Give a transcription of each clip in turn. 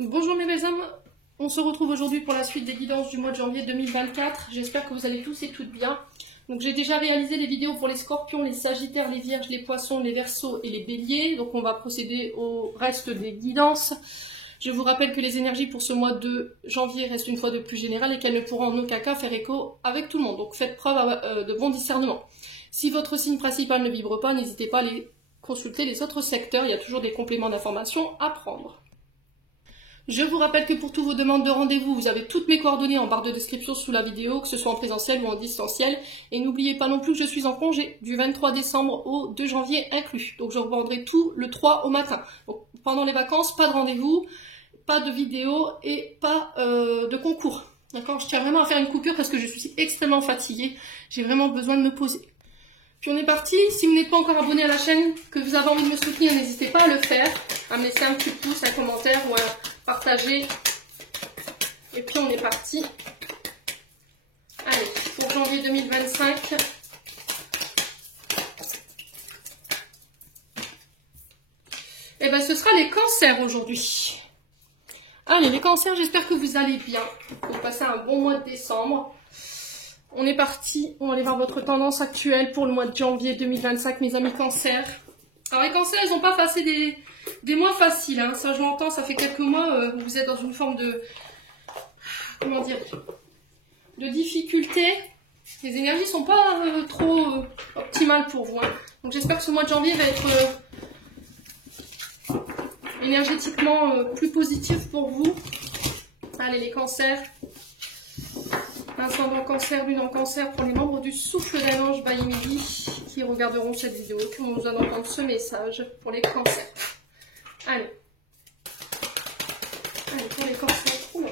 Bonjour mes belles âmes, on se retrouve aujourd'hui pour la suite des guidances du mois de janvier 2024. J'espère que vous allez tous et toutes bien. Donc j'ai déjà réalisé les vidéos pour les scorpions, les sagittaires, les vierges, les poissons, les verseaux et les béliers. Donc on va procéder au reste des guidances. Je vous rappelle que les énergies pour ce mois de janvier restent une fois de plus générales et qu'elles ne pourront en aucun cas faire écho avec tout le monde. Donc faites preuve de bon discernement. Si votre signe principal ne vibre pas, n'hésitez pas à aller consulter les autres secteurs. Il y a toujours des compléments d'information à prendre. Je vous rappelle que pour toutes vos demandes de rendez-vous, vous avez toutes mes coordonnées en barre de description sous la vidéo, que ce soit en présentiel ou en distanciel. Et n'oubliez pas non plus que je suis en congé du 23 décembre au 2 janvier inclus. Donc je reprendrai tout le 3 au matin. Donc pendant les vacances, pas de rendez-vous, pas de vidéo et pas de concours. D'accord? Je tiens vraiment à faire une coupure parce que je suis extrêmement fatiguée. J'ai vraiment besoin de me poser. Puis on est parti. Si vous n'êtes pas encore abonné à la chaîne, que vous avez envie de me soutenir, n'hésitez pas à le faire. À me laisser un petit pouce, un commentaire ou à partager. Et puis on est parti. Allez, pour janvier 2025. Et ben ce sera les cancers aujourd'hui. Allez, les cancers, j'espère que vous allez bien. Vous passez un bon mois de décembre. On est parti, on va aller voir votre tendance actuelle pour le mois de janvier 2025, mes amis cancers. Alors les cancers, ils n'ont pas passé des mois faciles, hein. Ça je l'entends, ça fait quelques mois, vous êtes dans une forme de, comment dire, de difficulté. Les énergies sont pas trop optimales pour vous, hein. Donc j'espère que ce mois de janvier va être énergétiquement plus positif pour vous. Allez les cancers. Ascendant cancer, lune en cancer pour les membres du souffle d'un ange by midi qui regarderont cette vidéo, qui ont besoin d'entendre ce message pour les cancers. Allez. Allez, pour les cancers. Oula.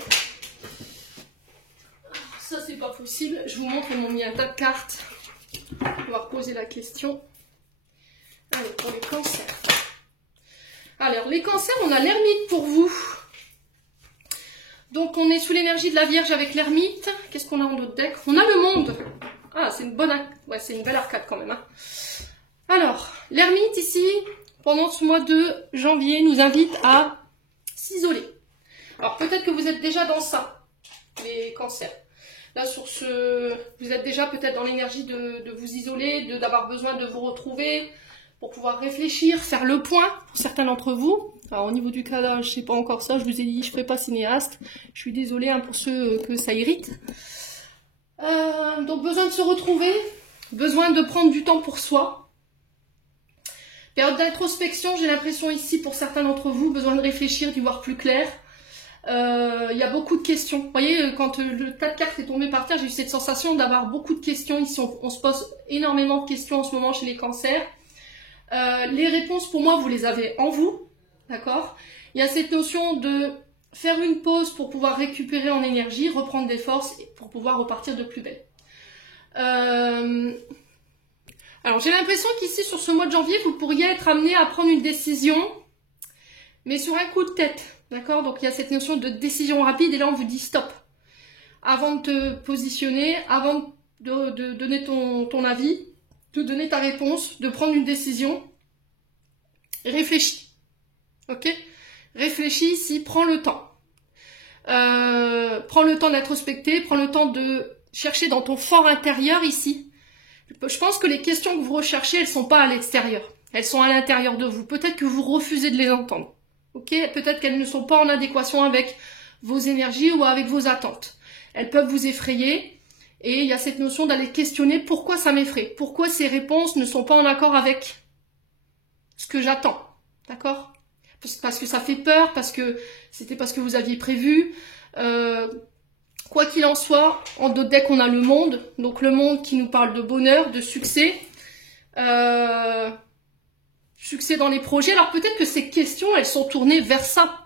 Ça, c'est pas possible. Je vous montre, ils m'ont mis un tas de cartes. On va reposer la question. Allez, pour les cancers. Alors, les cancers, on a l'ermite pour vous. Donc on est sous l'énergie de la Vierge avec l'ermite. Qu'est-ce qu'on a en d'autres deck? On a le monde. Ah, c'est une bonne, ouais, c'est une belle arcade quand même, hein. Alors, l'ermite ici, pendant ce mois de janvier, nous invite à s'isoler. Alors peut-être que vous êtes déjà dans ça, les cancers. Là, sur ce, vous êtes déjà peut-être dans l'énergie de vous isoler, d'avoir besoin de vous retrouver pour pouvoir réfléchir, faire le point pour certains d'entre vous. Alors au niveau du cas, je sais pas encore ça, je vous ai dit, je ne ferai pas cinéaste. Je suis désolée hein, pour ceux que ça irrite. Donc besoin de se retrouver, besoin de prendre du temps pour soi. Période d'introspection, j'ai l'impression ici pour certains d'entre vous, besoin de réfléchir, d'y voir plus clair. Il y a beaucoup de questions. Vous voyez, quand le tas de cartes est tombé par terre, j'ai eu cette sensation d'avoir beaucoup de questions. Ici, on se pose énormément de questions en ce moment chez les cancers. Les réponses, pour moi, vous les avez en vous. D'accord? Il y a cette notion de faire une pause pour pouvoir récupérer en énergie, reprendre des forces pour pouvoir repartir de plus belle. Alors j'ai l'impression qu'ici sur ce mois de janvier, vous pourriez être amené à prendre une décision, mais sur un coup de tête. D'accord? Donc il y a cette notion de décision rapide et là on vous dit stop. Avant de te positionner, avant de donner ton avis, de donner ta réponse, de prendre une décision, réfléchis. Ok? Réfléchis ici, prends le temps. Prends le temps d'introspecter, prends le temps de chercher dans ton fort intérieur ici. Je pense que les questions que vous recherchez, elles sont pas à l'extérieur. Elles sont à l'intérieur de vous. Peut-être que vous refusez de les entendre. Ok? Peut-être qu'elles ne sont pas en adéquation avec vos énergies ou avec vos attentes. Elles peuvent vous effrayer. Et il y a cette notion d'aller questionner pourquoi ça m'effraie. Pourquoi ces réponses ne sont pas en accord avec ce que j'attends. D'accord? Parce que ça fait peur, parce que c'était pas ce que vous aviez prévu. Quoi qu'il en soit, en d'autres decks, on a le monde. Donc le monde qui nous parle de bonheur, de succès. Succès dans les projets. Alors peut-être que ces questions, elles sont tournées vers ça.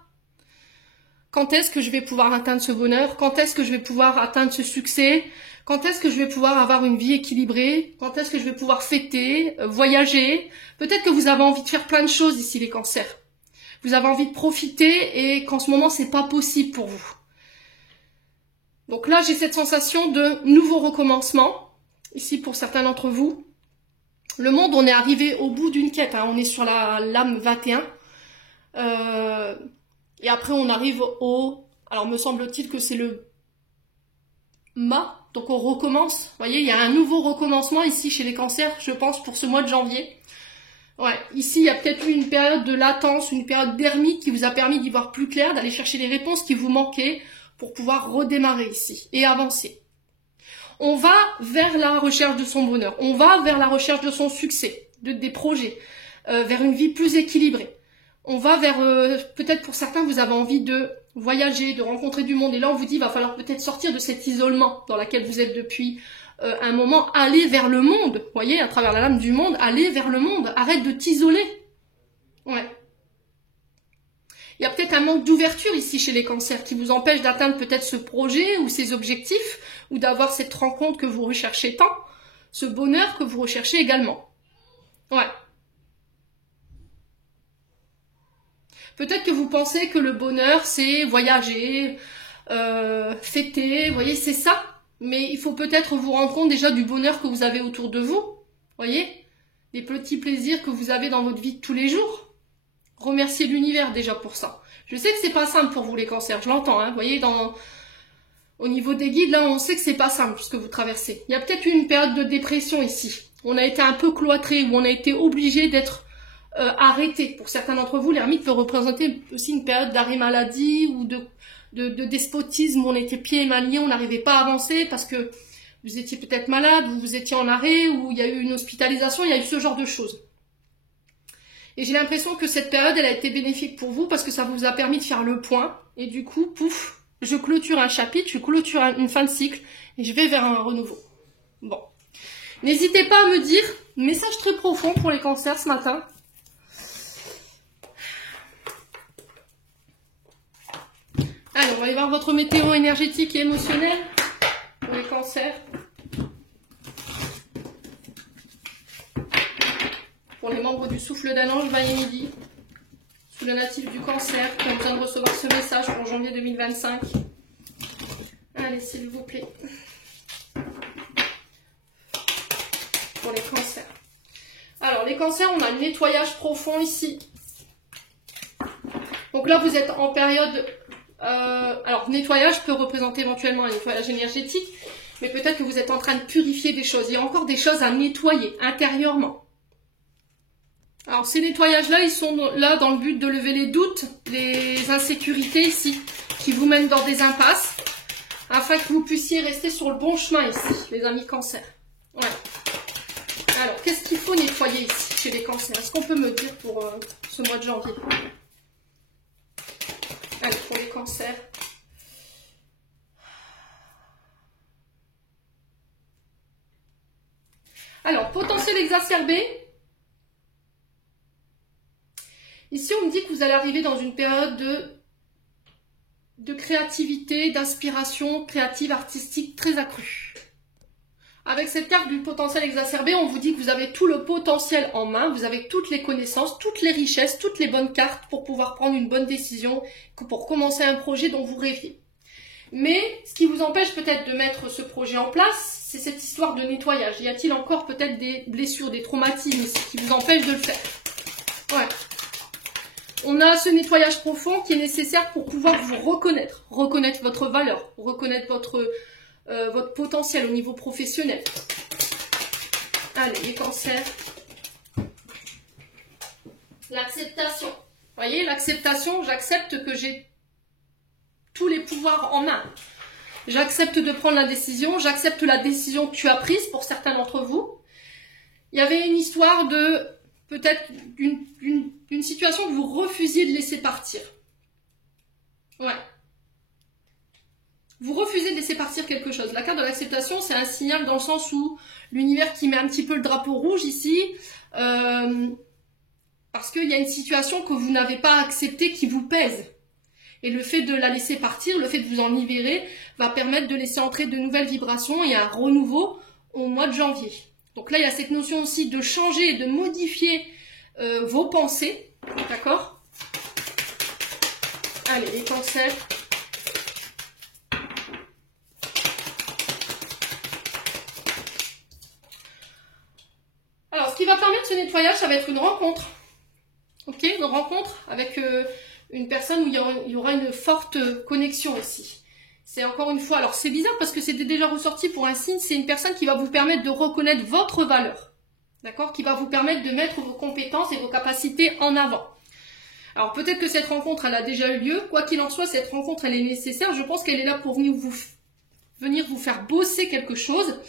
Quand est-ce que je vais pouvoir atteindre ce bonheur? Quand est-ce que je vais pouvoir atteindre ce succès? Quand est-ce que je vais pouvoir avoir une vie équilibrée? Quand est-ce que je vais pouvoir fêter, voyager? Peut-être que vous avez envie de faire plein de choses ici, les cancers. Vous avez envie de profiter et qu'en ce moment, c'est pas possible pour vous. Donc là, j'ai cette sensation de nouveau recommencement, ici pour certains d'entre vous. Le monde, on est arrivé au bout d'une quête, hein. On est sur la lame 21. Et après, on arrive au... Alors, me semble-t-il que c'est le mât. Donc, on recommence. Vous voyez, il y a un nouveau recommencement ici chez les cancers, je pense, pour ce mois de janvier. Ouais, ici, il y a peut-être eu une période de latence, une période d'ermite qui vous a permis d'y voir plus clair, d'aller chercher les réponses qui vous manquaient pour pouvoir redémarrer ici et avancer. On va vers la recherche de son bonheur, on va vers la recherche de son succès, des projets, vers une vie plus équilibrée. On va vers, peut-être pour certains, vous avez envie de voyager, de rencontrer du monde. Et là, on vous dit, il va falloir peut-être sortir de cet isolement dans lequel vous êtes depuis un moment. Aller vers le monde, vous voyez, à travers la lame du monde, aller vers le monde. Arrête de t'isoler. Ouais. Il y a peut-être un manque d'ouverture ici chez les cancers qui vous empêche d'atteindre peut-être ce projet ou ces objectifs ou d'avoir cette rencontre que vous recherchez tant, ce bonheur que vous recherchez également. Ouais. Peut-être que vous pensez que le bonheur, c'est voyager, fêter, vous voyez, c'est ça. Mais il faut peut-être vous rendre compte déjà du bonheur que vous avez autour de vous, voyez, les petits plaisirs que vous avez dans votre vie de tous les jours. Remerciez l'univers déjà pour ça. Je sais que c'est pas simple pour vous les cancers, je l'entends, hein, vous voyez, au niveau des guides, là, on sait que c'est pas simple ce que vous traversez. Il y a peut-être eu une période de dépression ici. On a été un peu cloîtré, où on a été obligé d'être arrêté. Pour certains d'entre vous, l'ermite peut représenter aussi une période d'arrêt maladie ou de despotisme où on était pieds et mains liés, on n'arrivait pas à avancer parce que vous étiez peut-être malade, ou vous étiez en arrêt, ou il y a eu une hospitalisation, il y a eu ce genre de choses. Et j'ai l'impression que cette période, elle a été bénéfique pour vous parce que ça vous a permis de faire le point. Et du coup, pouf, je clôture un chapitre, je clôture une fin de cycle et je vais vers un renouveau. Bon. N'hésitez pas à me dire, message très profond pour les cancers ce matin. Allez, on va aller voir votre météo énergétique et émotionnelle pour les cancers. Pour les membres du souffle d'un ange, veille et midi. Sous le natif du cancer, qui ont besoin de recevoir ce message pour janvier 2025. Allez, s'il vous plaît. Pour les cancers. Alors, les cancers, on a le nettoyage profond ici. Donc là, vous êtes en période... alors, nettoyage peut représenter éventuellement un nettoyage énergétique, mais peut-être que vous êtes en train de purifier des choses. Il y a encore des choses à nettoyer intérieurement. Alors, ces nettoyages-là, ils sont là dans le but de lever les doutes, les insécurités ici, qui vous mènent dans des impasses, afin que vous puissiez rester sur le bon chemin ici, les amis cancers. Ouais. Alors, qu'est-ce qu'il faut nettoyer ici, chez les cancers? Est-ce qu'on peut me dire pour ce mois de janvier? Allez, pour les cancers. Alors, potentiel exacerbé. Ici, on me dit que vous allez arriver dans une période de créativité, d'inspiration créative, artistique très accrue. Avec cette carte du potentiel exacerbé, on vous dit que vous avez tout le potentiel en main, vous avez toutes les connaissances, toutes les richesses, toutes les bonnes cartes pour pouvoir prendre une bonne décision, pour commencer un projet dont vous rêviez. Mais ce qui vous empêche peut-être de mettre ce projet en place, c'est cette histoire de nettoyage. Y a-t-il encore peut-être des blessures, des traumatismes qui vous empêchent de le faire? Ouais. On a ce nettoyage profond qui est nécessaire pour pouvoir vous reconnaître votre valeur, reconnaître votre potentiel au niveau professionnel. Allez, les cancers. L'acceptation. Vous voyez, l'acceptation, j'accepte que j'ai tous les pouvoirs en main. J'accepte de prendre la décision, j'accepte la décision que tu as prise pour certains d'entre vous. Il y avait une histoire de peut-être une situation que vous refusiez de laisser partir. Ouais. Vous refusez de laisser partir quelque chose. La carte de l'acceptation, c'est un signal dans le sens où l'univers qui met un petit peu le drapeau rouge ici, parce qu'il y a une situation que vous n'avez pas acceptée qui vous pèse. Et le fait de la laisser partir, le fait de vous en libérer, va permettre de laisser entrer de nouvelles vibrations et un renouveau au mois de janvier. Donc là, il y a cette notion aussi de changer, de modifier vos pensées. D'accord? Allez, les cancers. Alors, ce qui va permettre ce nettoyage, ça va être une rencontre. Ok? Une rencontre avec une personne où il y aura une forte connexion ici. C'est encore une fois, alors c'est bizarre parce que c'était déjà ressorti pour un signe, c'est une personne qui va vous permettre de reconnaître votre valeur, d'accord, qui va vous permettre de mettre vos compétences et vos capacités en avant. Alors peut-être que cette rencontre, elle a déjà eu lieu, quoi qu'il en soit, cette rencontre, elle est nécessaire, je pense qu'elle est là pour venir vous faire bosser quelque chose.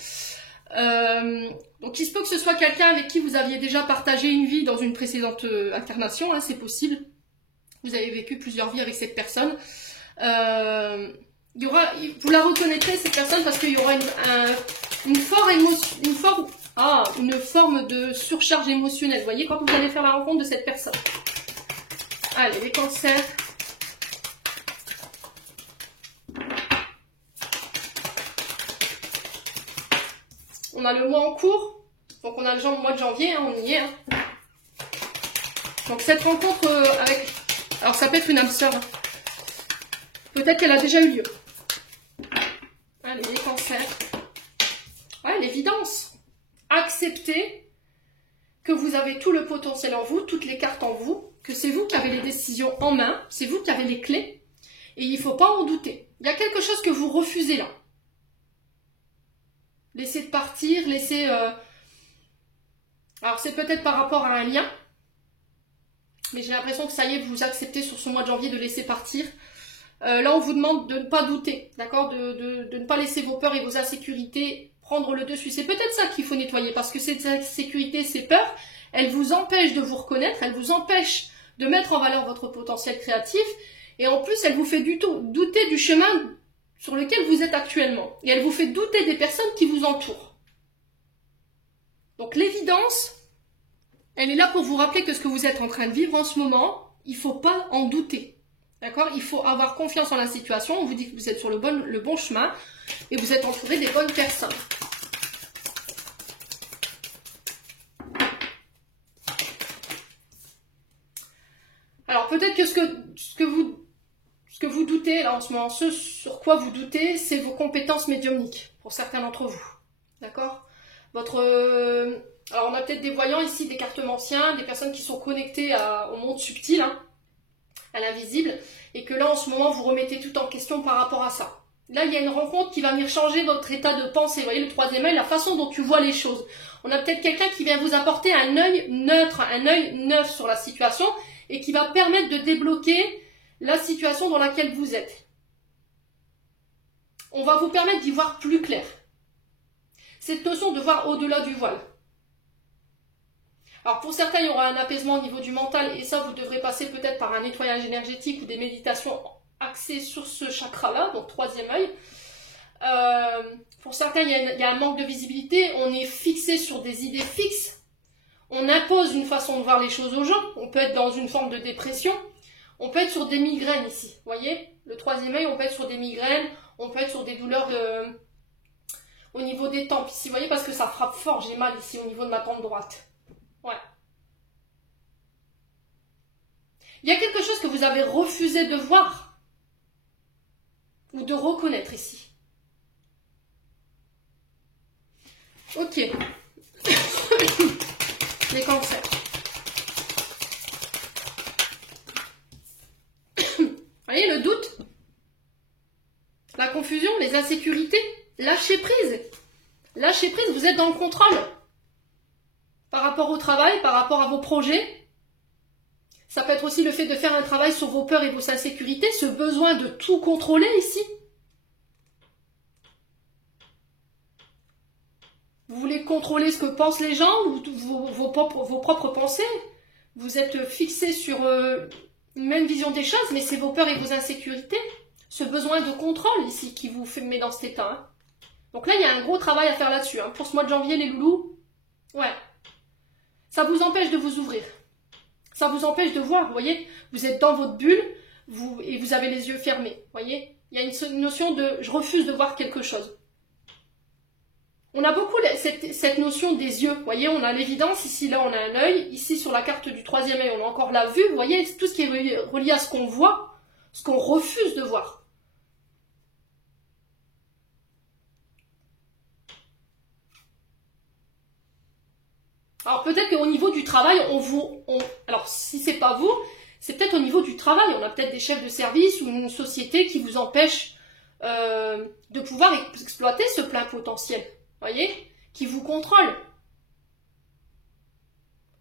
Donc il se peut que ce soit quelqu'un avec qui vous aviez déjà partagé une vie dans une précédente incarnation, hein, c'est possible. Vous avez vécu plusieurs vies avec cette personne. Vous la reconnaîtrez cette personne parce qu'il y aura une forme de surcharge émotionnelle. Vous voyez, quand vous allez faire la rencontre de cette personne. Allez, les cancers. On a le mois en cours, donc on a le mois de janvier, hein, on y est. Hein. Donc cette rencontre avec... Alors ça peut être une âme sœur. Peut-être qu'elle a déjà eu lieu. Allez, les cancers. Ouais, l'évidence. Acceptez que vous avez tout le potentiel en vous, toutes les cartes en vous, que c'est vous qui avez les décisions en main, c'est vous qui avez les clés, et il ne faut pas en douter. Il y a quelque chose que vous refusez là. Laissez de partir, laissez... Alors c'est peut-être par rapport à un lien, mais j'ai l'impression que ça y est, vous acceptez sur ce mois de janvier de laisser partir. Là, on vous demande de ne pas douter, d'accord, de ne pas laisser vos peurs et vos insécurités prendre le dessus. C'est peut-être ça qu'il faut nettoyer, parce que cette insécurité, ces peurs, elles vous empêchent de vous reconnaître, elles vous empêchent de mettre en valeur votre potentiel créatif, et en plus, elles vous fait douter du chemin sur lequel vous êtes actuellement. Et elles vous fait douter des personnes qui vous entourent. Donc l'évidence, elle est là pour vous rappeler que ce que vous êtes en train de vivre en ce moment, il ne faut pas en douter. D'accord? Il faut avoir confiance en la situation. On vous dit que vous êtes sur le bon chemin et vous êtes entouré des bonnes personnes. Alors peut-être que ce que vous doutez là en ce moment, ce sur quoi vous doutez, c'est vos compétences médiumniques pour certains d'entre vous. D'accord? Alors on a peut-être des voyants ici, des cartomanciens, des personnes qui sont connectées au monde subtil, hein, à l'invisible, et que là en ce moment vous remettez tout en question par rapport à ça. Là il y a une rencontre qui va venir changer votre état de pensée. Vous voyez le troisième œil, la façon dont tu vois les choses. On a peut-être quelqu'un qui vient vous apporter un œil neutre, un œil neuf sur la situation, et qui va permettre de débloquer la situation dans laquelle vous êtes. On va vous permettre d'y voir plus clair. Cette notion de voir au-delà du voile. Alors pour certains, il y aura un apaisement au niveau du mental, et ça, vous devrez passer peut-être par un nettoyage énergétique ou des méditations axées sur ce chakra-là, donc troisième œil. Pour certains, il y a un manque de visibilité, on est fixé sur des idées fixes, on impose une façon de voir les choses aux gens, on peut être dans une forme de dépression, on peut être sur des migraines ici, vous voyez, le troisième œil, on peut être sur des migraines, on peut être sur des douleurs au niveau des tempes ici, vous voyez, parce que ça frappe fort, j'ai mal ici au niveau de ma tempe droite. Ouais. Il y a quelque chose que vous avez refusé de voir ou de reconnaître ici. Ok. Les cancers. Vous voyez le doute, la confusion, les insécurités, lâchez prise. Lâchez prise, vous êtes dans le contrôle. Par rapport au travail, par rapport à vos projets. Ça peut être aussi le fait de faire un travail sur vos peurs et vos insécurités, ce besoin de tout contrôler ici. Vous voulez contrôler ce que pensent les gens ou vos propres pensées. Vous êtes fixé sur une même vision des choses, mais c'est vos peurs et vos insécurités. Ce besoin de contrôle ici qui vous met dans cet état. Hein. Donc là, il y a un gros travail à faire là-dessus. Hein. Pour ce mois de janvier, les loulous, ouais. Ça vous empêche de vous ouvrir. Ça vous empêche de voir, vous voyez. Vous êtes dans votre bulle et vous avez les yeux fermés, vous voyez. Il y a une notion de « je refuse de voir quelque chose ». On a beaucoup cette notion des yeux, vous voyez, on a l'évidence, ici, là, on a un œil, ici, sur la carte du troisième œil, on a encore la vue, vous voyez, tout ce qui est relié à ce qu'on voit, ce qu'on refuse de voir. Alors, peut-être qu'au niveau du travail, alors, si c'est pas vous, c'est peut-être au niveau du travail. On a peut-être des chefs de service ou une société qui vous empêche de pouvoir exploiter ce plein potentiel, voyez, qui vous contrôle.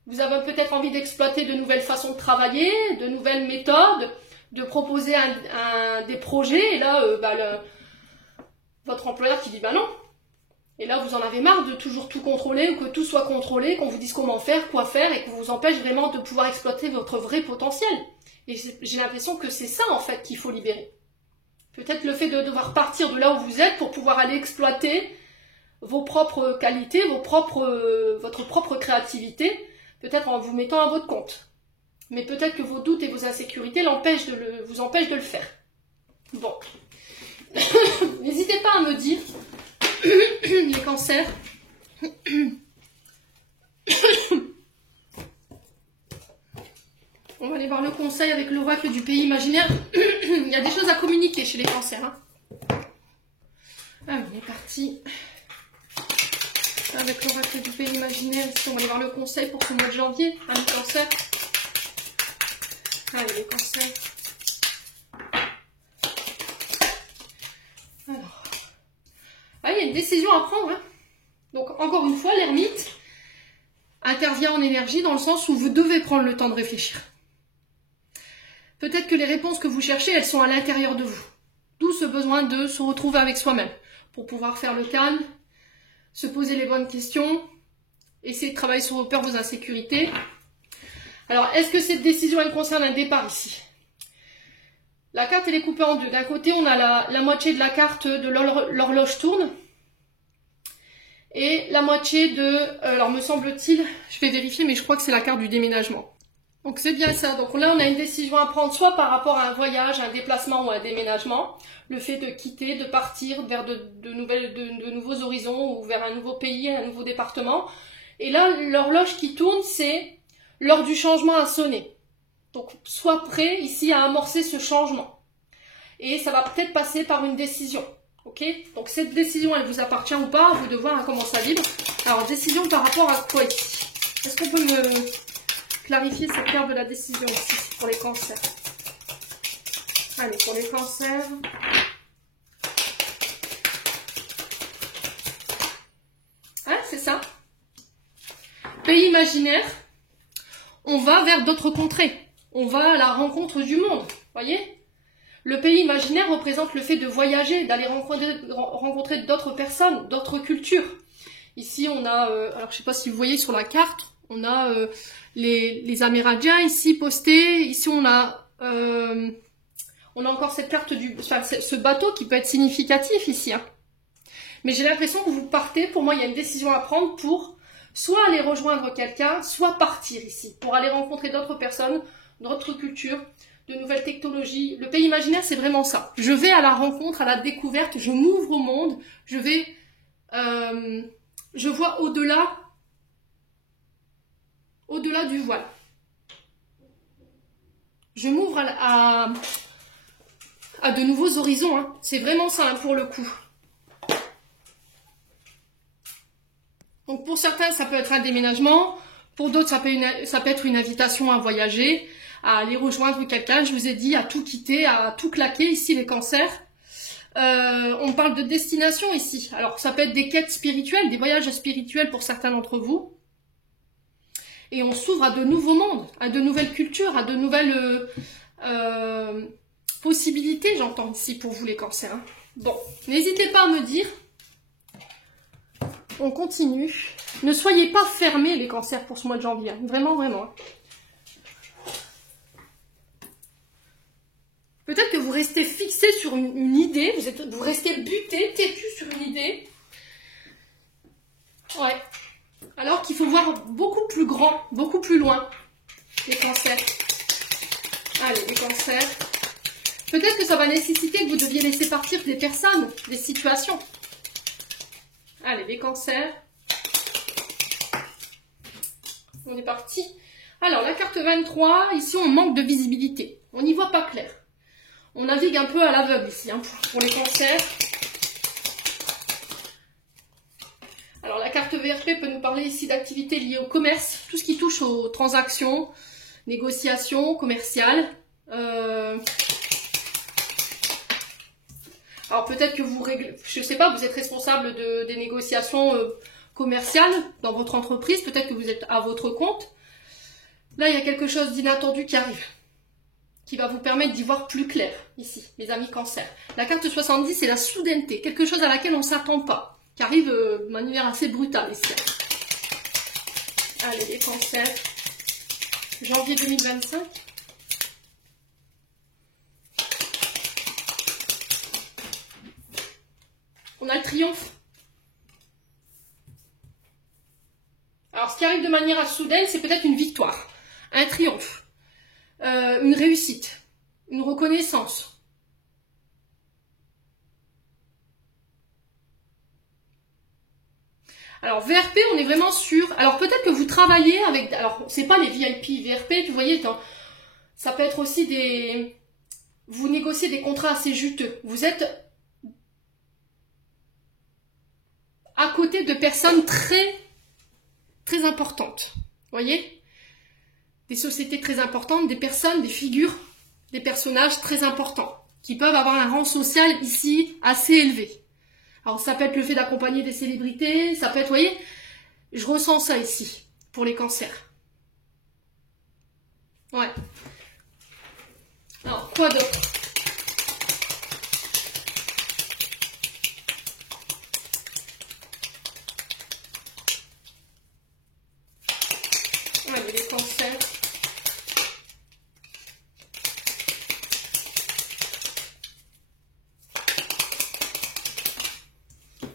Vous avez peut-être envie d'exploiter de nouvelles façons de travailler, de nouvelles méthodes, de proposer des projets, et là, votre employeur qui dit bah non. Et là, vous en avez marre de toujours tout contrôler, ou que tout soit contrôlé, qu'on vous dise comment faire, quoi faire, et qu'on vous empêche vraiment de pouvoir exploiter votre vrai potentiel. Et j'ai l'impression que c'est ça, en fait, qu'il faut libérer. Peut-être le fait de devoir partir de là où vous êtes pour pouvoir aller exploiter vos propres qualités, votre propre créativité, peut-être en vous mettant à votre compte. Mais peut-être que vos doutes et vos insécurités vous empêchent de le faire. Bon. N'hésitez pas à me dire, les cancers, on va aller voir le conseil avec l'oracle du pays imaginaire. Il y a des choses à communiquer chez les cancers. Hein. Ah, on est parti. Avec l'oracle du pays imaginaire, ici, on va aller voir le conseil pour ce mois de janvier. Hein, les cancers. Allez, les cancers. Alors. Ah, il y a une décision à prendre. Hein. Donc, encore une fois, l'ermite intervient en énergie dans le sens où vous devez prendre le temps de réfléchir. Peut-être que les réponses que vous cherchez, elles sont à l'intérieur de vous. D'où ce besoin de se retrouver avec soi-même pour pouvoir faire le calme, se poser les bonnes questions, essayer de travailler sur vos peurs, vos insécurités. Alors, est-ce que cette décision, elle concerne un départ ici? La carte, elle est coupée en deux. D'un côté, on a la moitié de la carte de l'horloge tourne. Et la moitié de... alors, me semble-t-il, je vais vérifier, mais je crois que c'est la carte du déménagement. Donc, c'est bien ça. Donc là, on a une décision à prendre, soit par rapport à un voyage, un déplacement ou un déménagement. Le fait de quitter, de partir vers de nouveaux horizons ou vers un nouveau pays, un nouveau département. Et là, l'horloge qui tourne, c'est l'heure du changement à sonner. Donc, sois prêt ici à amorcer ce changement. Et ça va peut-être passer par une décision. Ok? Donc, cette décision, elle vous appartient ou pas? À vous de voir comment ça vibre. Alors, décision par rapport à quoi ici? Est-ce qu'on peut me clarifier cette carte de la décision ici pour les cancers? Allez, pour les cancers. Hein, c'est ça. Pays imaginaire. On va vers d'autres contrées. On va à la rencontre du monde. Voyez? Le pays imaginaire représente le fait de voyager, d'aller rencontrer d'autres personnes, d'autres cultures. Ici, on a, alors je ne sais pas si vous voyez sur la carte, on a les Amérindiens ici postés. Ici, on a encore cette carte ce bateau qui peut être significatif ici. Hein. Mais j'ai l'impression que vous partez. Pour moi, il y a une décision à prendre pour soit aller rejoindre quelqu'un, soit partir ici pour aller rencontrer d'autres personnes, d'autres cultures, de nouvelles technologies. Le pays imaginaire, c'est vraiment ça. Je vais à la rencontre, à la découverte, je m'ouvre au monde, je vois au-delà du voile. Je m'ouvre à de nouveaux horizons. Hein. C'est vraiment ça, hein, pour le coup. Donc pour certains, ça peut être un déménagement. Pour d'autres, ça peut être une invitation à voyager, à aller rejoindre quelqu'un. Je vous ai dit, à tout quitter, à tout claquer. Ici, les cancers. On parle de destination ici. Alors, ça peut être des quêtes spirituelles, des voyages spirituels pour certains d'entre vous. Et on s'ouvre à de nouveaux mondes, à de nouvelles cultures, à de nouvelles possibilités, j'entends ici pour vous les cancers. Hein. Bon, n'hésitez pas à me dire. On continue. Ne soyez pas fermés les cancers pour ce mois de janvier. Hein. Vraiment, vraiment. Peut-être que vous restez fixé sur une idée, vous restez buté, têtu sur une idée. Ouais. Alors qu'il faut voir beaucoup plus grand, beaucoup plus loin, les cancers. Allez, les cancers. Peut-être que ça va nécessiter que vous deviez laisser partir des personnes, des situations. Allez, les cancers. On est parti. Alors, la carte 23, ici, on manque de visibilité. On n'y voit pas clair. On navigue un peu à l'aveugle ici, hein, pour les cancers. Alors, la carte VRP peut nous parler ici d'activités liées au commerce, tout ce qui touche aux transactions, négociation commerciale. Alors peut-être que vous réglez, je sais pas, vous êtes responsable des négociations commerciales dans votre entreprise, peut-être que vous êtes à votre compte. Là, il y a quelque chose d'inattendu qui arrive, qui va vous permettre d'y voir plus clair, ici, mes amis Cancer. La carte 70, c'est la soudaineté, quelque chose à laquelle on ne s'attend pas, qui arrive de manière assez brutale ici. Allez, les Cancers, janvier 2025. On a le triomphe. Alors, ce qui arrive de manière soudaine, c'est peut-être une victoire, un triomphe, une réussite, une reconnaissance. Alors, VRP, on est vraiment sur... Alors, peut-être que vous travaillez avec... Alors, c'est pas les VIP VRP, vous voyez, ça peut être aussi des... Vous négociez des contrats assez juteux. Vous êtes à côté de personnes très importantes. Vous voyez? Des sociétés très importantes, des personnes, des figures, des personnages très importants qui peuvent avoir un rang social ici assez élevé. Alors ça peut être le fait d'accompagner des célébrités, ça peut être, vous voyez, je ressens ça ici pour les cancers. Ouais. Alors, quoi d'autre? Ouais, les cancers.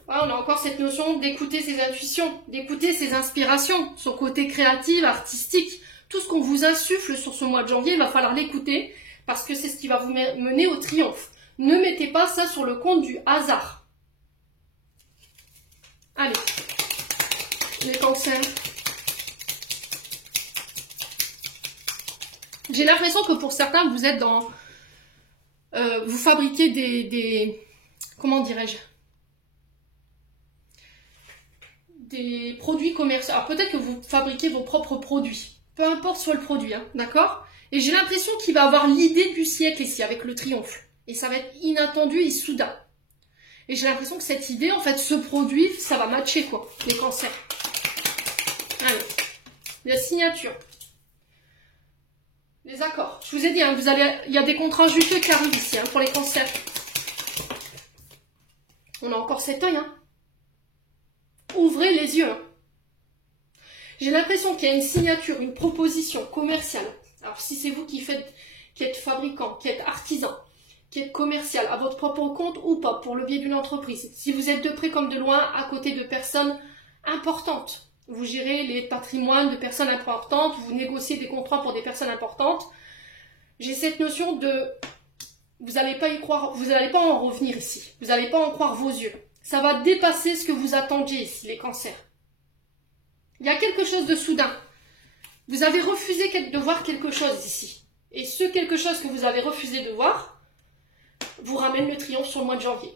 On a encore cette notion d'écouter ses intuitions, d'écouter ses inspirations, son côté créatif, artistique. Tout ce qu'on vous insuffle sur ce mois de janvier, il va falloir l'écouter parce que c'est ce qui va vous mener au triomphe. Ne mettez pas ça sur le compte du hasard. Allez, les cancers. J'ai l'impression que pour certains, vous êtes dans... vous fabriquez des comment dirais-je, des produits commerciaux. Alors peut-être que vous fabriquez vos propres produits. Peu importe soit le produit, hein, d'accord? Et j'ai l'impression qu'il va avoir l'idée du siècle ici, avec le triomphe. Et ça va être inattendu et soudain. Et j'ai l'impression que cette idée, en fait, ce produit, ça va matcher, quoi, les cancers. Allez, la signature. Les accords. Je vous ai dit, hein, il y a des contrats juteux qui arrivent ici, hein, pour les cancers. On a encore cet œil, hein. Ouvrez les yeux. J'ai l'impression qu'il y a une signature, une proposition commerciale. Alors si c'est vous qui êtes fabricant, qui êtes artisan, qui êtes commercial à votre propre compte ou pas, pour le biais d'une entreprise. Si vous êtes de près comme de loin, à côté de personnes importantes. Vous gérez les patrimoines de personnes importantes, vous négociez des contrats pour des personnes importantes. J'ai cette notion de... Vous n'allez pas y croire, vous n'allez pas en revenir ici. Vous n'allez pas en croire vos yeux. Ça va dépasser ce que vous attendiez ici, les cancers. Il y a quelque chose de soudain. Vous avez refusé de voir quelque chose ici. Et ce quelque chose que vous avez refusé de voir vous ramène le triomphe sur le mois de janvier.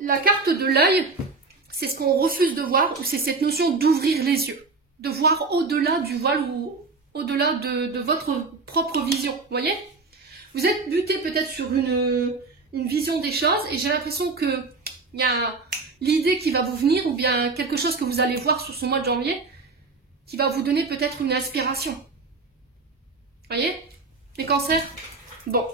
La carte de l'œil, c'est ce qu'on refuse de voir, ou c'est cette notion d'ouvrir les yeux. De voir au-delà du voile ou au-delà de votre propre vision. Vous voyez? Vous êtes buté peut-être sur une vision des choses et j'ai l'impression qu'il y a l'idée qui va vous venir ou bien quelque chose que vous allez voir sur ce mois de janvier qui va vous donner peut-être une inspiration. Vous voyez? Les cancers? Bon.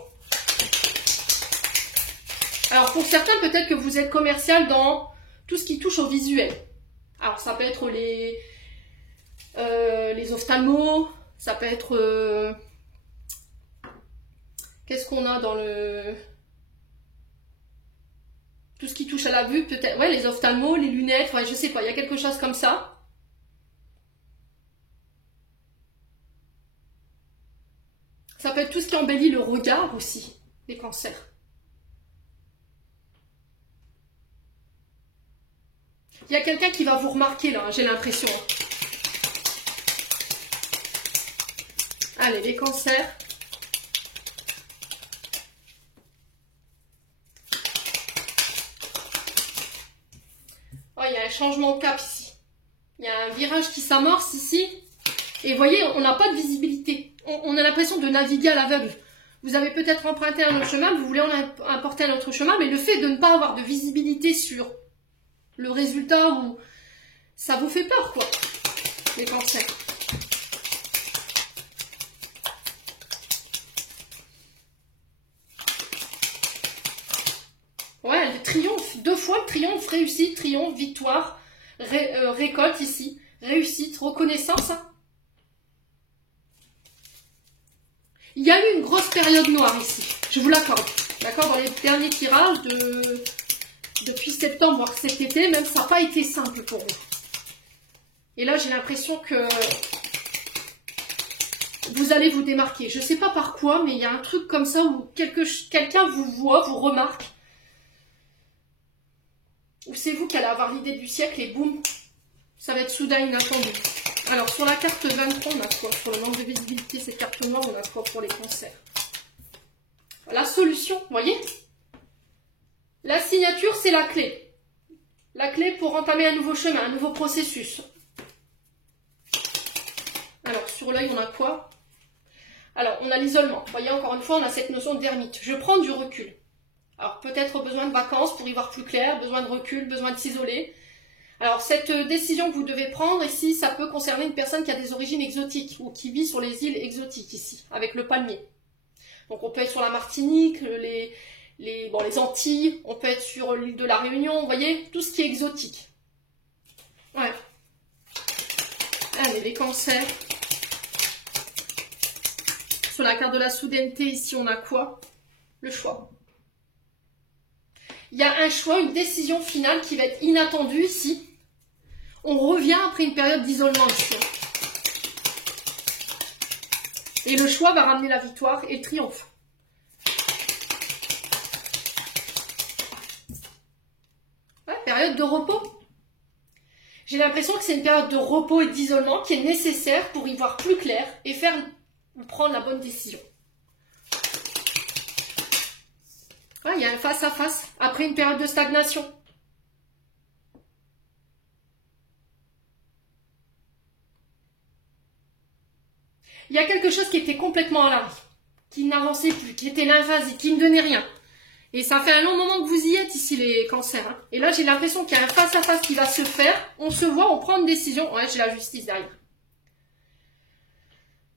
Alors pour certains, peut-être que vous êtes commercial dans tout ce qui touche au visuel. Alors ça peut être les ophtalmos, ça peut être... qu'est-ce qu'on a dans le... Tout ce qui touche à la vue, peut-être... Ouais, les ophtalmos, les lunettes, ouais, je sais pas, il y a quelque chose comme ça. Ça peut être tout ce qui embellit le regard aussi, les cancers. Il y a quelqu'un qui va vous remarquer là, j'ai l'impression. Allez, les cancers. Oh, il y a un changement de cap ici. Il y a un virage qui s'amorce ici. Et vous voyez, on n'a pas de visibilité. On a l'impression de naviguer à l'aveugle. Vous avez peut-être emprunté un autre chemin, vous voulez en importer un autre chemin, mais le fait de ne pas avoir de visibilité sur le résultat, ou ça vous fait peur, quoi, les cancers. Ouais, le triomphe, 2 fois triomphe, réussite, triomphe, victoire, récolte ici, réussite, reconnaissance. Il y a eu une grosse période noire ici, je vous l'accorde. D'accord, dans les derniers tirages depuis septembre, voire cet été, même ça n'a pas été simple pour vous. Et là, j'ai l'impression que vous allez vous démarquer. Je ne sais pas par quoi, mais il y a un truc comme ça où quelqu'un vous voit, vous remarque. Ou c'est vous qui allez avoir l'idée du siècle et boum, ça va être soudain inattendu. Alors, sur la carte 23, on a quoi? Sur le manque de visibilité, cette carte noire, on a quoi pour les cancers? La solution, vous voyez? La signature, c'est la clé. La clé pour entamer un nouveau chemin, un nouveau processus. Alors, sur l'œil, on a quoi? Alors, on a l'isolement. Vous voyez, encore une fois, on a cette notion d'ermite. Je prends du recul. Alors, peut-être besoin de vacances pour y voir plus clair, besoin de recul, besoin de s'isoler. Alors, cette décision que vous devez prendre ici, ça peut concerner une personne qui a des origines exotiques ou qui vit sur les îles exotiques ici, avec le palmier. Donc, on peut être sur la Martinique, les Antilles, on peut être sur l'île de la Réunion, vous voyez, tout ce qui est exotique. Ouais. Allez, les cancers. Sur la carte de la soudaineté, ici, on a quoi? Le choix. Il y a un choix, une décision finale qui va être inattendue ici. On revient après une période d'isolement ici. Et le choix va ramener la victoire et le triomphe. Ouais, période de repos. J'ai l'impression que c'est une période de repos et d'isolement qui est nécessaire pour y voir plus clair et prendre la bonne décision. Ouais, il y a un face-à-face après une période de stagnation. Il y a quelque chose qui était complètement à l'arrêt, qui n'avançait plus, qui était l'invasie, qui ne donnait rien. Et ça fait un long moment que vous y êtes ici, les cancers. Hein. Et là, j'ai l'impression qu'il y a un face-à-face qui va se faire. On se voit, on prend une décision. Ouais, j'ai la justice derrière.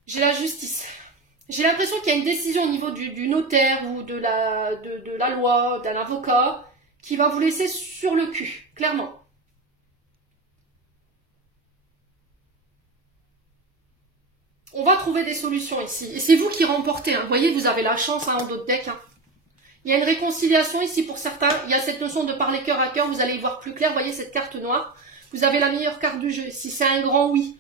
J'ai la justice. J'ai l'impression qu'il y a une décision au niveau du notaire ou de la loi, d'un avocat, qui va vous laisser sur le cul, clairement. On va trouver des solutions ici. Et c'est vous qui remportez. Hein. Vous voyez, vous avez la chance hein, en d'autres decks. Hein. Il y a une réconciliation ici pour certains. Il y a cette notion de parler cœur à cœur. Vous allez y voir plus clair. Vous voyez cette carte noire. Vous avez la meilleure carte du jeu ici. C'est un grand oui.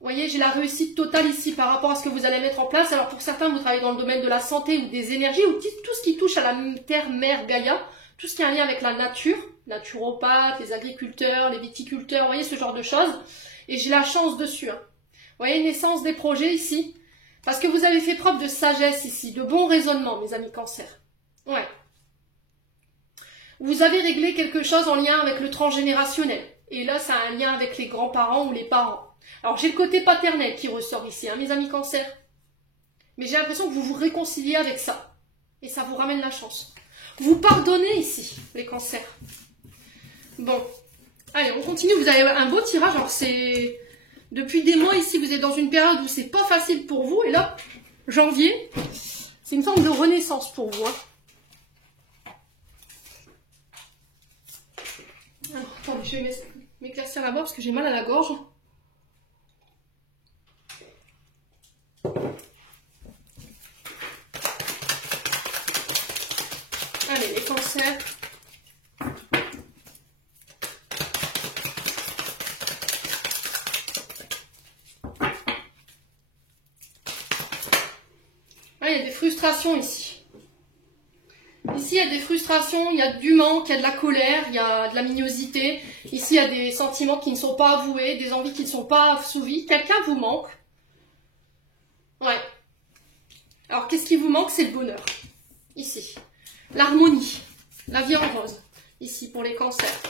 Vous voyez, j'ai la réussite totale ici par rapport à ce que vous allez mettre en place. Alors pour certains, vous travaillez dans le domaine de la santé ou des énergies ou tout ce qui touche à la terre, mère, Gaïa. Tout ce qui a un lien avec la nature. Naturopathes, les agriculteurs, les viticulteurs. Vous voyez ce genre de choses. Et j'ai la chance dessus. Hein. Vous voyez, naissance des projets ici. Parce que vous avez fait preuve de sagesse ici, de bon raisonnement, mes amis cancers. Ouais. Vous avez réglé quelque chose en lien avec le transgénérationnel. Et là, ça a un lien avec les grands-parents ou les parents. Alors, j'ai le côté paternel qui ressort ici, hein, mes amis cancers. Mais j'ai l'impression que vous vous réconciliez avec ça. Et ça vous ramène la chance. Vous pardonnez ici, les cancers. Bon. Allez, on continue. Vous avez un beau tirage. Alors, c'est... Depuis des mois ici, vous êtes dans une période où c'est pas facile pour vous. Et là, janvier, c'est une forme de renaissance pour vous. Hein. Alors, attendez, je vais m'éclaircir la voix parce que j'ai mal à la gorge. Allez, les cancers. Il y a des frustrations ici. Ici, il y a des frustrations, il y a du manque, il y a de la colère, il y a de la mignosité. Ici, il y a des sentiments qui ne sont pas avoués, des envies qui ne sont pas assouvies. Quelqu'un vous manque. Ouais. Alors, qu'est-ce qui vous manque? C'est le bonheur. Ici. L'harmonie. La vie en rose. Ici, pour les cancers.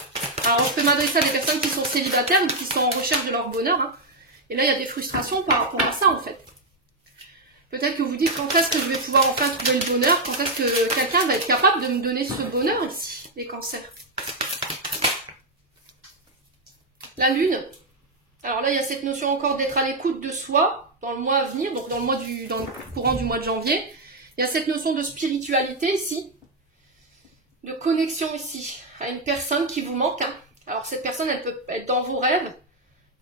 Alors, on peut m'adresser à des personnes qui sont célibataires ou qui sont en recherche de leur bonheur. Hein. Et là, il y a des frustrations par rapport à ça, en fait. Peut-être que vous dites, quand est-ce que je vais pouvoir enfin trouver le bonheur? Quand est-ce que quelqu'un va être capable de me donner ce bonheur ici, les cancers? La lune. Alors là, il y a cette notion encore d'être à l'écoute de soi dans le mois à venir, donc dans le courant du mois de janvier. Il y a cette notion de spiritualité ici, de connexion ici, à une personne qui vous manque. Hein. Alors cette personne, elle peut être dans vos rêves.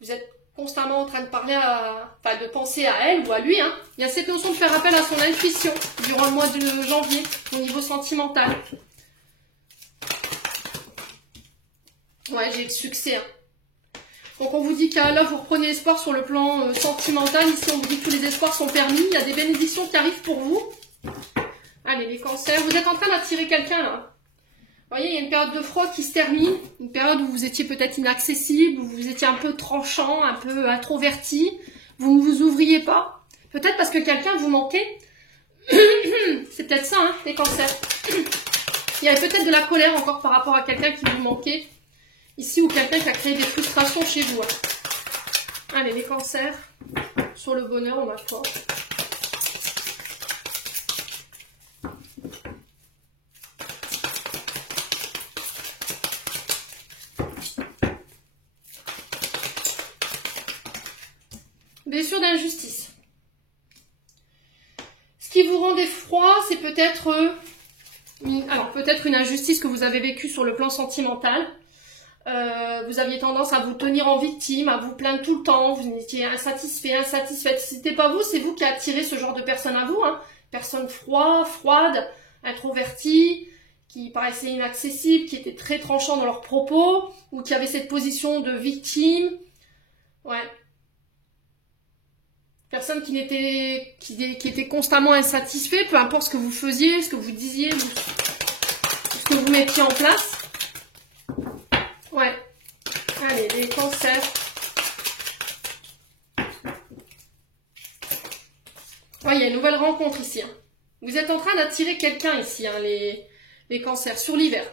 Vous êtes constamment en train de parler de penser à elle ou à lui. Hein. Il y a cette notion de faire appel à son intuition durant le mois de janvier, au niveau sentimental. Ouais, j'ai le succès. Hein. Donc on vous dit que là, vous reprenez espoir sur le plan sentimental. Ici, on vous dit que tous les espoirs sont permis. Il y a des bénédictions qui arrivent pour vous. Allez, les cancers, vous êtes en train d'attirer quelqu'un là. Vous voyez, il y a une période de froid qui se termine. Une période où vous étiez peut-être inaccessible, où vous étiez un peu tranchant, un peu introverti. Vous ne vous ouvriez pas. Peut-être parce que quelqu'un vous manquait. C'est peut-être ça, hein, les cancers. Il y avait peut-être de la colère encore par rapport à quelqu'un qui vous manquait. Ici, ou quelqu'un qui a créé des frustrations chez vous. Allez, les cancers, sur le bonheur, on a quoi? Blessure d'injustice. Ce qui vous rend d'effroi, c'est peut-être peut-être une injustice que vous avez vécue sur le plan sentimental. Vous aviez tendance à vous tenir en victime, à vous plaindre tout le temps, vous étiez insatisfait, insatisfaite. Si c'était pas vous, c'est vous qui attirez ce genre de personnes à vous. Hein. Personnes froides, introverties, qui paraissaient inaccessibles, qui étaient très tranchants dans leurs propos, ou qui avaient cette position de victime. Ouais. Personnes qui étaient constamment insatisfaites, peu importe ce que vous faisiez, ce que vous disiez, ce que vous mettiez en place. Ouais. Allez, les cancers. Ouais, il y a une nouvelle rencontre ici. Hein. Vous êtes en train d'attirer quelqu'un ici, hein, les cancers, sur l'hiver.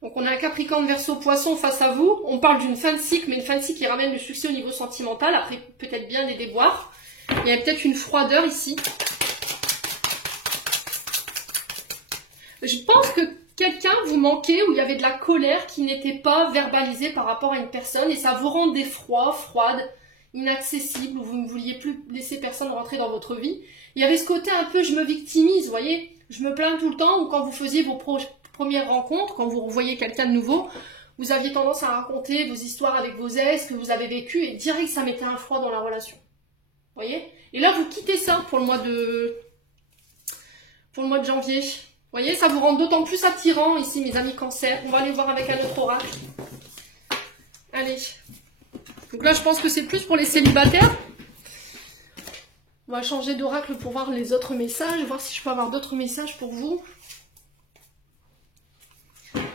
Donc on a un Capricorne, Verseau, Poisson face à vous. On parle d'une fin de cycle, mais une fin de cycle qui ramène le succès au niveau sentimental, après peut-être bien des déboires. Il y a peut-être une froideur ici. Je pense que quelqu'un vous manquait, où il y avait de la colère qui n'était pas verbalisée par rapport à une personne, et ça vous rend d'effroi, froide, inaccessible, où vous ne vouliez plus laisser personne rentrer dans votre vie. Il y avait ce côté un peu, je me victimise, vous voyez, je me plains tout le temps, ou quand vous faisiez vos premières rencontres, quand vous revoyez quelqu'un de nouveau, vous aviez tendance à raconter vos histoires avec vos ex, que vous avez vécu, et direct ça mettait un froid dans la relation. Vous voyez? Et là, vous quittez ça pour le mois de janvier. Vous voyez, ça vous rend d'autant plus attirant ici, mes amis cancers. On va aller voir avec un autre oracle. Allez. Donc là, je pense que c'est plus pour les célibataires. On va changer d'oracle pour voir les autres messages, voir si je peux avoir d'autres messages pour vous.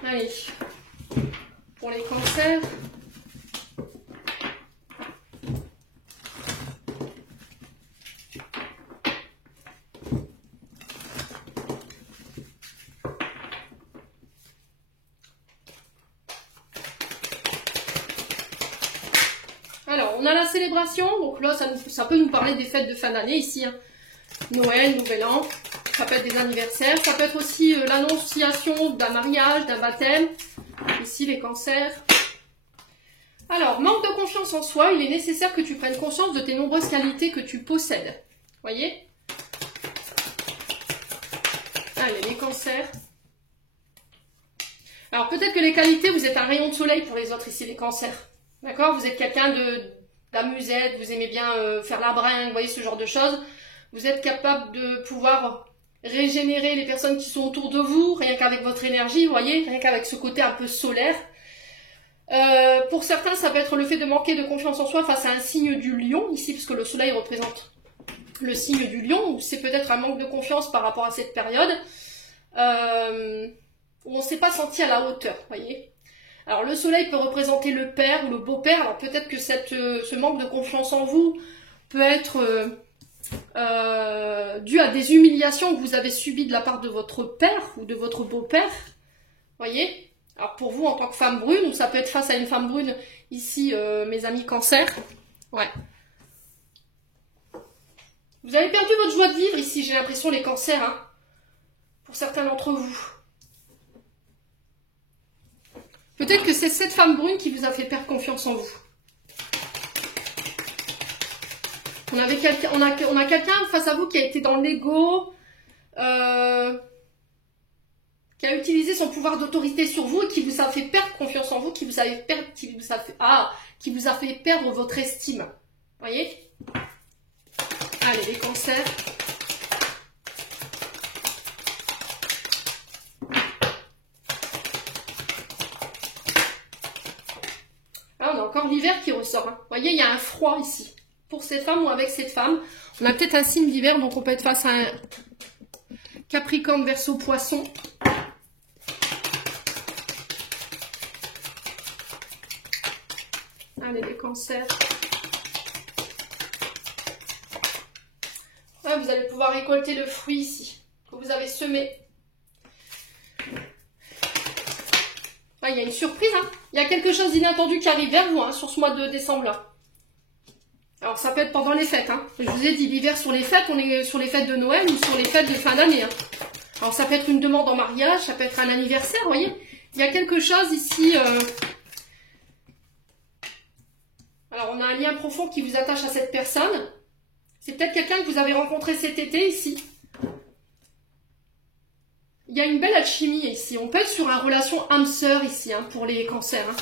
Allez. Pour les cancers. Alors, on a la célébration, donc là, ça peut nous parler des fêtes de fin d'année ici. Hein. Noël, Nouvel An, ça peut être des anniversaires, ça peut être aussi l'annonciation d'un mariage, d'un baptême. Ici, les cancers. Alors, manque de confiance en soi, il est nécessaire que tu prennes conscience de tes nombreuses qualités que tu possèdes. Voyez? Allez, les cancers. Alors, peut-être que les qualités, vous êtes un rayon de soleil pour les autres ici, les cancers. D'accord? Vous êtes quelqu'un d'amusette, vous aimez bien faire la bringue, vous voyez, ce genre de choses. Vous êtes capable de pouvoir régénérer les personnes qui sont autour de vous, rien qu'avec votre énergie, vous voyez, rien qu'avec ce côté un peu solaire. Pour certains, ça peut être le fait de manquer de confiance en soi face à un signe du lion, ici, parce que le soleil représente le signe du lion, ou c'est peut-être un manque de confiance par rapport à cette période, où on ne s'est pas senti à la hauteur, vous voyez. Alors le soleil peut représenter le père ou le beau-père, alors peut-être que ce manque de confiance en vous peut être dû à des humiliations que vous avez subies de la part de votre père ou de votre beau-père, voyez. Alors pour vous en tant que femme brune, ou ça peut être face à une femme brune, ici mes amis cancers, ouais. Vous avez perdu votre joie de vivre ici, j'ai l'impression, les cancers, hein, pour certains d'entre vous. Peut-être que c'est cette femme brune qui vous a fait perdre confiance en vous. On a quelqu'un face à vous qui a été dans l'ego, qui a utilisé son pouvoir d'autorité sur vous et qui vous a fait perdre confiance en vous, qui vous a fait perdre votre estime. Voyez? Allez, les cancers. Ah, on a encore l'hiver qui ressort. Hein. Vous voyez, il y a un froid ici. Pour cette femme ou avec cette femme, on a peut-être un signe d'hiver, donc on peut être face à un Capricorne, Verseau, Poisson. Allez, les cancers. Ah, vous allez pouvoir récolter le fruit ici, que vous avez semé. Ah, il y a une surprise, hein. Il y a quelque chose d'inattendu qui arrive vers vous hein, sur ce mois de décembre-là. Alors, ça peut être pendant les fêtes. Hein. Je vous ai dit, l'hiver sur les fêtes, on est sur les fêtes de Noël ou sur les fêtes de fin d'année. Hein. Alors, ça peut être une demande en mariage, ça peut être un anniversaire, vous voyez. Il y a quelque chose ici... Alors, on a un lien profond qui vous attache à cette personne. C'est peut-être quelqu'un que vous avez rencontré cet été ici. Il y a une belle alchimie ici. On peut être sur une relation âme-sœur ici, hein, pour les cancers. Hein.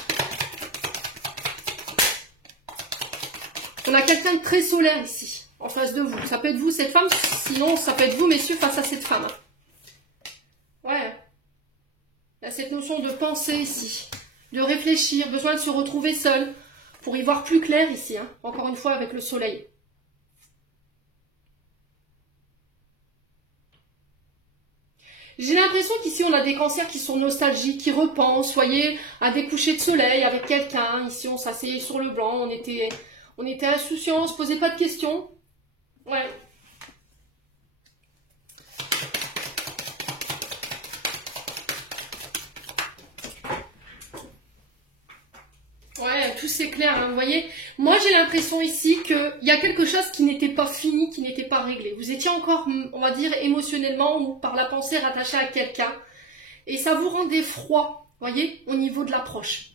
On a quelqu'un de très solaire ici, en face de vous. Ça peut être vous, cette femme, sinon ça peut être vous, messieurs, face à cette femme. Ouais. Il y a cette notion de penser ici, de réfléchir, besoin de se retrouver seul, pour y voir plus clair ici, hein. Encore une fois avec le soleil. J'ai l'impression qu'ici on a des cancers qui sont nostalgiques, qui repensent, voyez, à des couchers de soleil avec quelqu'un. Ici on s'asseyait sur le blanc, on était insouciants, on ne se posait pas de questions. Ouais. Ouais, tout c'est clair, hein, vous voyez. Moi, j'ai l'impression ici qu'il y a quelque chose qui n'était pas fini, qui n'était pas réglé. Vous étiez encore, on va dire, émotionnellement ou par la pensée rattaché à quelqu'un. Et ça vous rendait froid, vous voyez, au niveau de l'approche.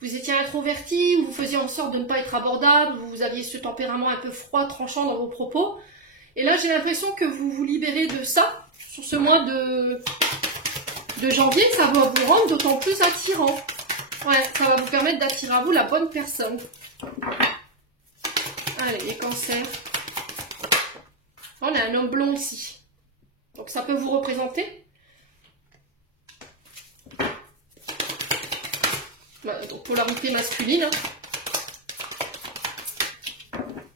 Vous étiez introverti, vous faisiez en sorte de ne pas être abordable, vous aviez ce tempérament un peu froid, tranchant dans vos propos. Et là, j'ai l'impression que vous vous libérez de ça, sur ce mois de janvier, ça va vous rendre d'autant plus attirant. Ouais, ça va vous permettre d'attirer à vous la bonne personne. Allez, les cancers. On a un homme blond ici. Donc ça peut vous représenter. Donc polarité masculine. Hein.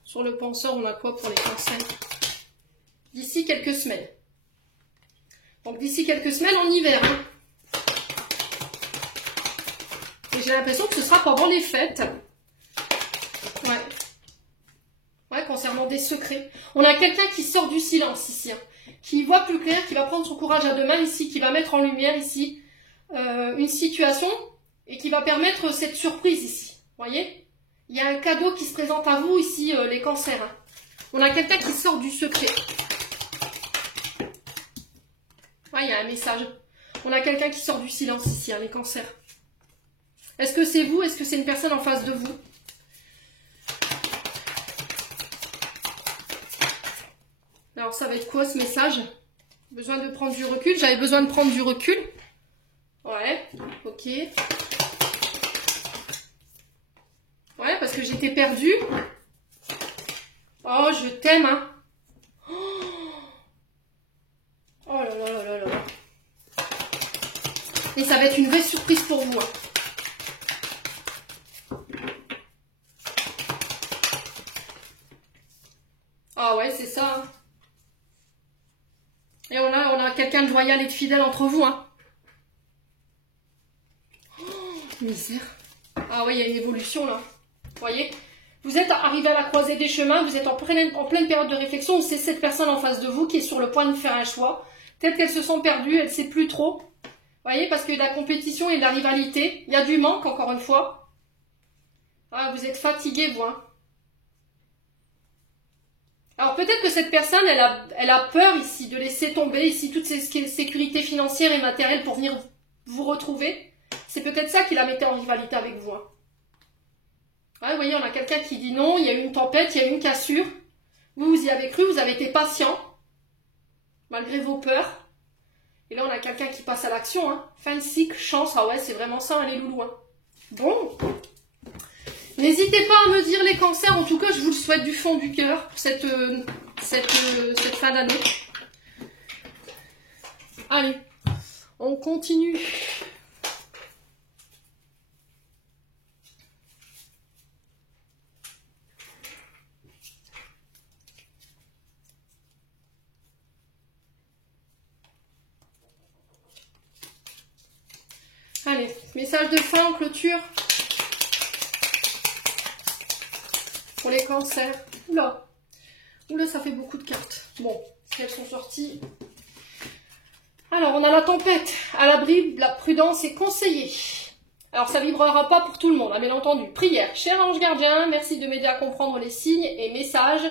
Sur le penseur, on a quoi pour les cancers? D'ici quelques semaines. Donc d'ici quelques semaines en hiver. Hein. Et j'ai l'impression que ce sera pendant les fêtes. Ouais. Ouais, concernant des secrets. On a quelqu'un qui sort du silence ici. Hein. Qui voit plus clair, qui va prendre son courage à deux mains ici, qui va mettre en lumière ici une situation et qui va permettre cette surprise ici. Vous voyez? Il y a un cadeau qui se présente à vous ici, les cancers. Hein. On a quelqu'un qui sort du secret. Ouais, il y a un message. On a quelqu'un qui sort du silence ici, hein, les cancers. Est-ce que c'est vous? Est-ce que c'est une personne en face de vous? Alors, ça va être quoi ce message? Besoin de prendre du recul. J'avais besoin de prendre du recul. Ouais, ok. Ouais, parce que j'étais perdue. Oh, je t'aime, hein. Oh là là là là là. Et ça va être une vraie surprise pour vous. Hein. Ah ouais, c'est ça. Hein. Et on a quelqu'un de loyal et de fidèle entre vous. Hein. Oh, misère. Ah ouais, il y a une évolution là. Vous voyez? Vous êtes arrivé à la croisée des chemins, vous êtes en pleine période de réflexion où c'est cette personne en face de vous qui est sur le point de faire un choix. Peut-être qu'elles se sont perdues, elle ne sait plus trop. Vous voyez, parce qu'il y a de la compétition et de la rivalité. Il y a du manque, encore une fois. Ah, vous êtes fatigué, vous. Hein. Alors peut-être que cette personne, elle a peur ici de laisser tomber ici toutes ses sécurités financières et matérielles pour venir vous retrouver. C'est peut-être ça qui la mettait en rivalité avec vous. Hein. Ouais, vous voyez, on a quelqu'un qui dit non, il y a eu une tempête, il y a eu une cassure. Vous y avez cru, vous avez été patient, malgré vos peurs. Et là, on a quelqu'un qui passe à l'action. Hein. Fin de cycle, chance, ah ouais, c'est vraiment ça, hein, les loulous. Hein. Bon. N'hésitez pas à me dire les cancers, en tout cas, je vous le souhaite du fond du cœur pour cette fin d'année. Allez, on continue. Allez, message de fin en clôture. Pour les cancers. Oula. Oula, ça fait beaucoup de cartes. Bon, si elles sont sorties. Alors, on a la tempête. À l'abri, la prudence est conseillée. Alors, ça vibrera pas pour tout le monde, hein, bien entendu. Prière. Cher ange gardien, merci de m'aider à comprendre les signes et messages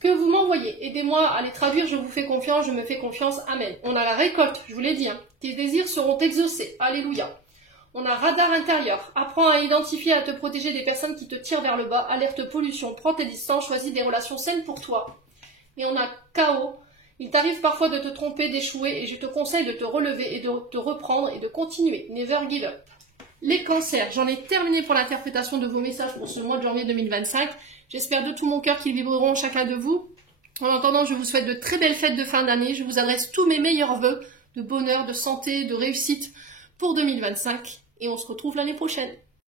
que vous m'envoyez. Aidez-moi à les traduire, je vous fais confiance, je me fais confiance. Amen. On a la récolte, je vous l'ai dit. Hein. Tes désirs seront exaucés. Alléluia. On a radar intérieur. Apprends à identifier, à te protéger des personnes qui te tirent vers le bas. Alerte pollution. Prends tes distances. Choisis des relations saines pour toi. Et on a chaos. Il t'arrive parfois de te tromper, d'échouer. Et je te conseille de te relever et de te reprendre et de continuer. Never give up. Les cancers. J'en ai terminé pour l'interprétation de vos messages pour ce mois de janvier 2025. J'espère de tout mon cœur qu'ils vibreront chacun de vous. En attendant, je vous souhaite de très belles fêtes de fin d'année. Je vous adresse tous mes meilleurs vœux de bonheur, de santé, de réussite pour 2025. Et on se retrouve l'année prochaine.